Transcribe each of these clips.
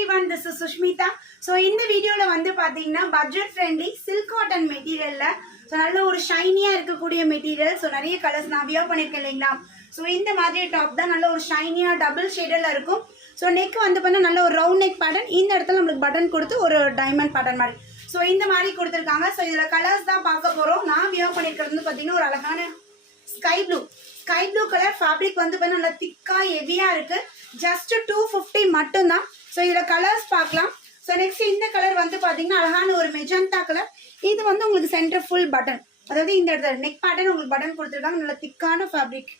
everyone, this is Sushmita. So இந்த வீடியோல வந்து பாத்தீங்கன்னா பட்ஜெட் ஃப்ரெண்ட்லி சில்க் காட்டன் மெட்டீரியல்ல சோ நல்ல ஒரு ஷைனியா இருக்கக்கூடிய மெட்டீரியல். சோ நிறைய கலர்ஸ் நான் வியர் பண்ணிருக்கேன் இல்லைங்களா. சோ இந்த மாதிரி டாப் தான் நல்ல ஒரு ஷைனியா டபுள் ஷேடர்ல இருக்கும். சோ நெக் வந்து பார்த்தா நல்ல ஒரு ரவுண்ட் நெக் பேட்டர்ன், இந்த இடத்துல நமக்கு பட்டன் கொடுத்து ஒரு டைமண்ட் பேட்டர்ன் மாதிரி சோ இந்த மாதிரி கொடுத்துருக்காங்க. சோ இதுல கலர்ஸ் தான் பார்க்க போறோம். நான் வியர் பண்ணிருக்கிறது வந்து பாத்தீங்கன்னா ஒரு அழகான ஸ்கை ப்ளூ கலர் ஃபேப்ரிக் வந்து நல்லா திக்கா ஹெவியா இருக்கு. ஜஸ்ட் 250 மட்டும்தான். ஸோ இதுல கலர்ஸ் பார்க்கலாம். ஸோ நெக்ஸ்ட் இந்த கலர் வந்து பாத்தீங்கன்னா அழகான ஒரு மெஜந்தா கலர். இது வந்து உங்களுக்கு சென்டர் ஃபுல் பட்டன், அதாவது இந்த இடத்துல நெக் பேட்டர்ன் உங்களுக்கு பட்டன் கொடுத்துருக்காங்க. நல்ல திக்கான ஃபேப்ரிக்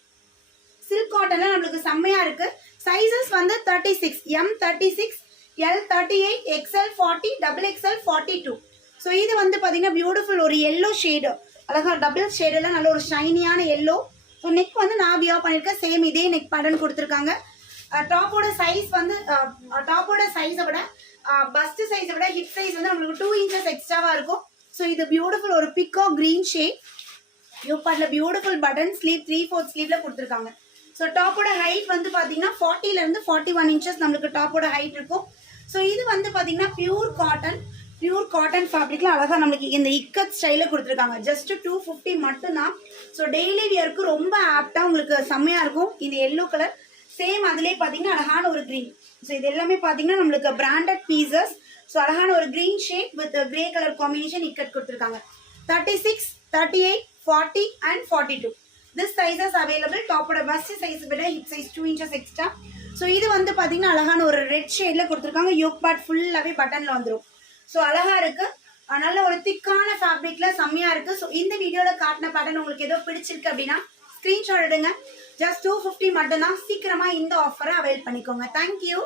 சில்க் காட்டன்ல நம்மளுக்கு செம்மையா இருக்கு. சைசஸ் வந்து 36, M36, L38, XL 40, XXL 42. So இது வந்து பாத்தீங்கன்னா பியூட்டிஃபுல் ஒரு எல்லோ ஷேடு, அழகா டபுள் ஷேடுல நல்ல ஒரு ஷைனியான எல்லோ. ஸோ நெக் வந்து நான் வியர் பண்ணியிருக்கேன், சேம் இதே நெக் பேட்டர்ன் கொடுத்துருக்காங்க. டாப்போட சைஸ் வந்து டாப்போட சைஸை விட பஸ்ட் சைஸை விட ஹிப் சைஸ் வந்து நம்மளுக்கு 2 inches எக்ஸ்ட்ராவா இருக்கும். ஸோ இது பியூட்டிஃபுல் ஒரு பிக்கோ கிரீன் ஷேட். யோப்பாட்ல பியூட்டிஃபுல் பட்டன் ஸ்லீவ் 3/4 ஸ்லீவ்ல கொடுத்துருக்காங்க. ஸோ டாப்போட ஹைட் வந்து பாத்தீங்கன்னா 40ல இருந்து 41 inches நம்மளுக்கு டாப்போட ஹைட் இருக்கும். ஸோ இது வந்து பாத்தீங்கன்னா பியூர் காட்டன் ஃபேப்ரிக்ல அழகா நம்மளுக்கு இந்த இக்கத் ஸ்டைல கொடுத்துருக்காங்க. ஜஸ்ட் 250 மட்டும்தான். ஸோ டெய்லி வியருக்கு ரொம்ப ஆப்டா உங்களுக்கு செம்மையா இருக்கும். இந்த எல்லோ கலர் சேம் அதுலேயே பார்த்தீங்கன்னா அழகான ஒரு கிரீன். ஸோ இது எல்லாமே பார்த்தீங்கன்னா நம்மளுக்கு பிராண்டட் பீசஸ். ஸோ அழகான ஒரு green shade with grey colour combination ikat கொடுத்துருக்காங்க. 36, 38, 40 and 42. This sizes available. டாப்போட பஸ்ட் சைஸ் விட hip size 2 inches extra. So இது வந்து பார்த்தீங்கன்னா அழகான ஒரு ரெட் ஷேட்ல கொடுத்துருக்காங்க. யோக் பார்ட் ஃபுல்லாகவே பட்டன்ல வந்துடும். ஸோ அழகா இருக்கு, நல்ல ஒரு திக்கான ஃபேப்ரிக்ல செம்மையா இருக்கு. ஸோ இந்த வீடியோல காட்டின பேட்டர்ன் உங்களுக்கு ஏதோ பிடிச்சிருக்கு அப்படின்னா ஸ்கிரீன்ஷாட் எடுங்க. ஜஸ்ட் 250 மட்டும்தான். சீக்கிரமா இந்த ஆஃபரை அவைல் பண்ணிக்கோங்க. தேங்க்யூ.